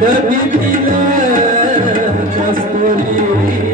दबी दिलं कस्तुरी